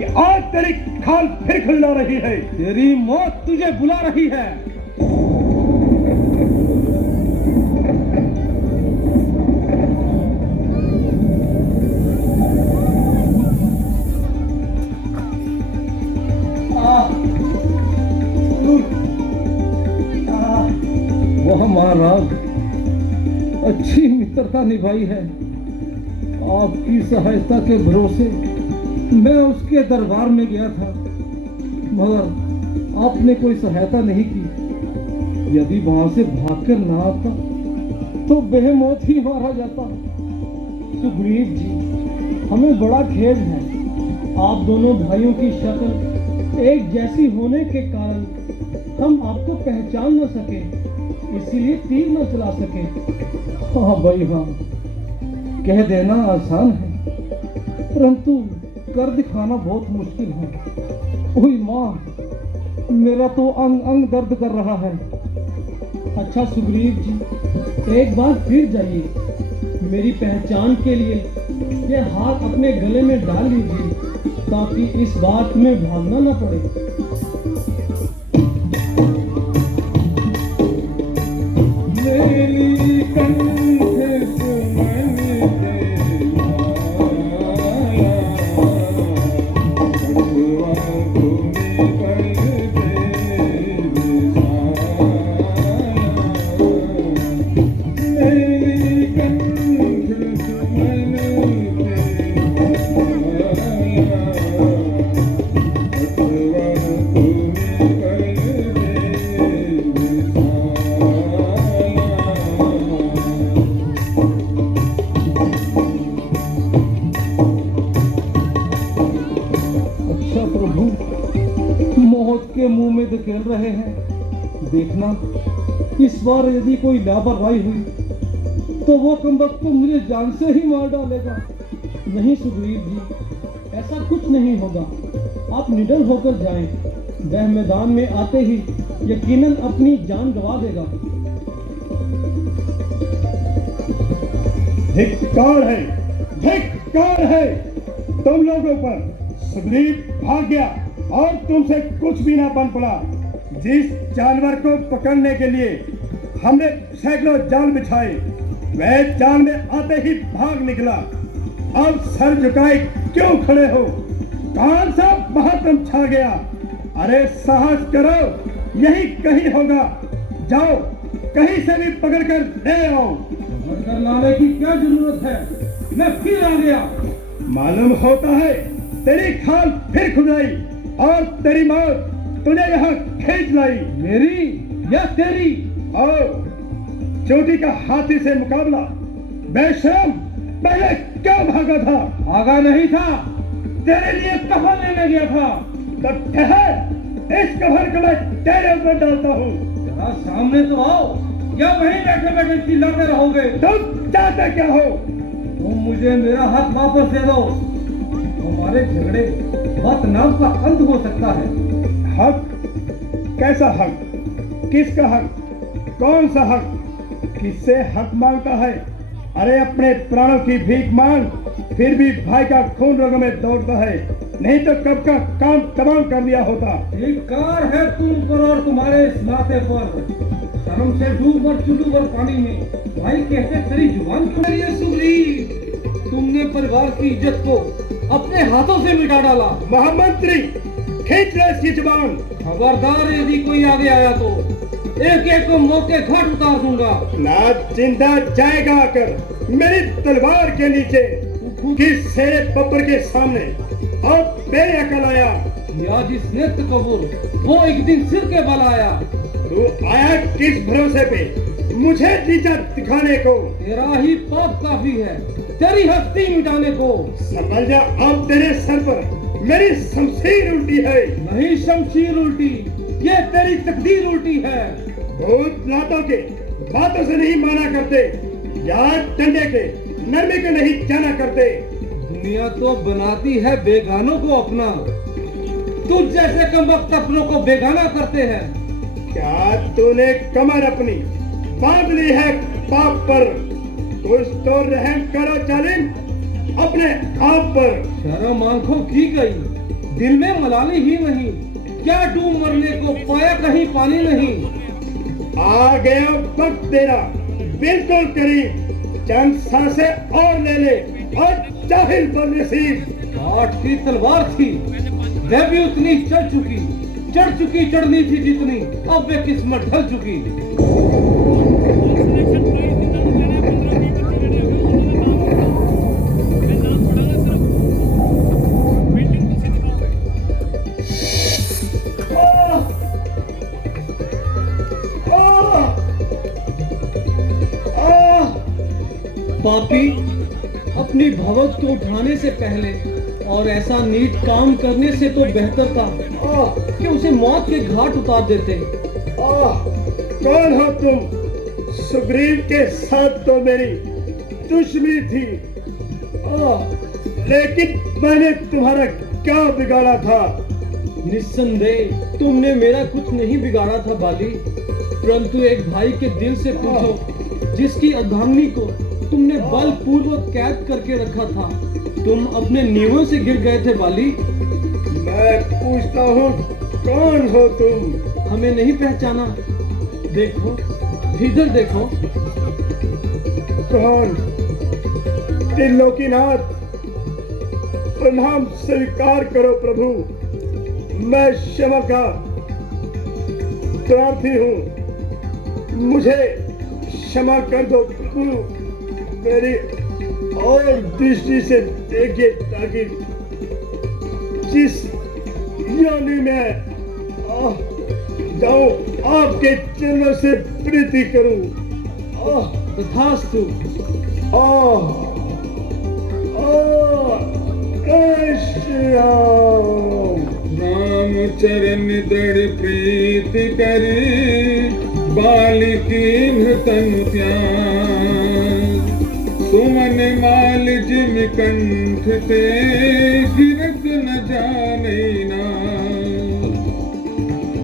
कि आज तेरी खाल फिर खुला रही है। तेरी मौत तुझे बुला रही है। वह महाराज अच्छी मित्रता निभाई है। आपकी सहायता के भरोसे मैं उसके दरबार में गया था, मगर आपने कोई सहायता नहीं की। यदि वहां से भागकर ना आता तो बेमौत ही मारा जाता। सुग्रीव जी, हमें बड़ा खेद है, आप दोनों भाइयों की शक्ल एक जैसी होने के कारण हम आपको पहचान न सके, इसीलिए तीर न चला सके। हाँ भाई हाँ, कह देना आसान है, परंतु कर दिखाना बहुत मुश्किल है। ओए माँ, मेरा तो अंग अंग दर्द कर रहा है। अच्छा सुग्रीव जी, एक बार फिर जाइए, मेरी पहचान के लिए ये हाथ अपने गले में डाल लीजिए, ताकि इस बात में भागना न पड़े। मुंह में धकेल रहे हैं, देखना इस बार यदि कोई लापरवाही हुई तो वो कमबख्त तो मुझे जान से ही मार डालेगा। नहीं सुग्रीव जी, ऐसा कुछ नहीं होगा, आप निडर होकर जाएं, वह मैदान में आते ही यकीनन अपनी जान गंवा देगा। धिक्कार है, धिक्कार है तुम लोगों पर। सुग्रीव भाग गया और तुमसे कुछ भी ना बन पड़ा। जिस जानवर को पकड़ने के लिए हमने सैकड़ों जाल बिछाए, वह जाल में आते ही भाग निकला। अब सर झुकाए क्यों खड़े हो? कौन सा महात्म छा गया? अरे साहस करो, यही कहीं होगा। जाओ, कहीं से भी पकड़ कर ले आओ। पकड़ कर लाने की क्या जरूरत है, मैं फिर आ गया। मालूम होता है तेरी खाल फिर खुदाई और तेरी मौत तुझे यहाँ खींच लाई। मेरी या तेरी? आओ, चोटी का हाथी से मुकाबला। बेशरम, पहले क्यों भागा था? भागा नहीं था, तेरे लिए कफन लेने गया था। तब ठहर, इस कफन को मैं तेरे ऊपर डालता हूँ। जरा सामने तो आओ, या वहीं बैठे बैठे चिल्लाते रहोगे? तुम चाहते क्या हो? तुम मुझे मेरा हक वापस दे दो, हमारे झगड़े बात नाम का अंत हो सकता है। हक? कैसा हक? किसका हक? कौन सा हक? किससे हक मांगता है? अरे अपने प्राणों की भीख मांग, फिर भी भाई का खून रगों में दौड़ता है, नहीं तो कब का काम तमाम कर दिया होता। धिक्कार है तुम पर और तुम्हारे इस नाते पर। शर्म से डूब कर चुलू कर पानी में भाई कहते तेरी जुबान क्यों? ये सुग्रीव, तुमने परिवार की इज्जत को अपने हाथों से मिटा डाला। महामंत्री, खींच ले इसकी जुबान। खबरदार, यदि कोई आगे आया तो एक एक को मौके घाट उतार दूंगा। ना जिंदा जाएगा आकर मेरी तलवार के नीचे, किस शेरे बब्बर के सामने और बेअकल आया। या जिस नित्य कबूल वो एक दिन सिर के बल आया। तू आया किस भरोसे पे मुझे नीचा दिखाने को? तेरा ही पाप काफी है तेरी हस्ती मिटाने को। समझ जा, अब तेरे सर पर मेरी शमशीर उल्टी है। नहीं शमशीर उल्टी, ये तेरी तकदीर उल्टी है। भूत नातों के बातों से नहीं माना करते, या डंडे के नरमे को नहीं जाना करते। दुनिया तो बनाती है बेगानों को अपना, तुझ जैसे कमबख्त अपनों को बेगाना करते हैं। क्या तूने कमर अपनी बांध ली है पाप पर? कुछ तो रहम करो जालिम अपने आप पर। शर्म आंखों की गई, दिल में मलाली ही नहीं, क्या डूब मरने को पाया कहीं पानी नहीं। आ गया वक्त तेरा बिल्कुल करीब, चंद सांसें और ले ले और जाहिल बन नसीब। काट की तलवार थी वह भी उतनी चढ़ चुकी चढ़नी थी जितनी, अब वे किस्मत ढल चुकी। पापी अपनी भवज को उठाने से पहले और ऐसा नीच काम करने से तो बेहतर था कि उसे मौत के घाट उतार देते। कौन हो तुम? सुग्रीव के साथ तो मेरी दुश्मनी थी, लेकिन मैंने तुम्हारा क्या बिगाड़ा था? निस्संदेह तुमने मेरा कुछ नहीं बिगाड़ा था बाली, परंतु एक भाई के दिल से पूछो जिसकी अर्धांगिनी को तुमने बलपूर्वक कैद करके रखा था। तुम अपने नीवों से गिर गए थे बाली। मैं पूछता हूँ कौन हो तुम? हमें नहीं पहचाना? देखो इधर देखो। कौन? त्रिलोकीनाथ, प्रणाम स्वीकार करो प्रभु। मैं क्षमा का प्रार्थी हूँ, मुझे क्षमा कर दो प्रभु। मेरी और दृष्टि से देखिए ताकि जिस योनि में जाऊं आपके चरणों से प्रीति करूं। तथास्तु। राम चरण दृढ़ प्रीति करी, बालिकी तनु प्यार। सुमन माल जिम कंठ ते, गिरत न जाने ना।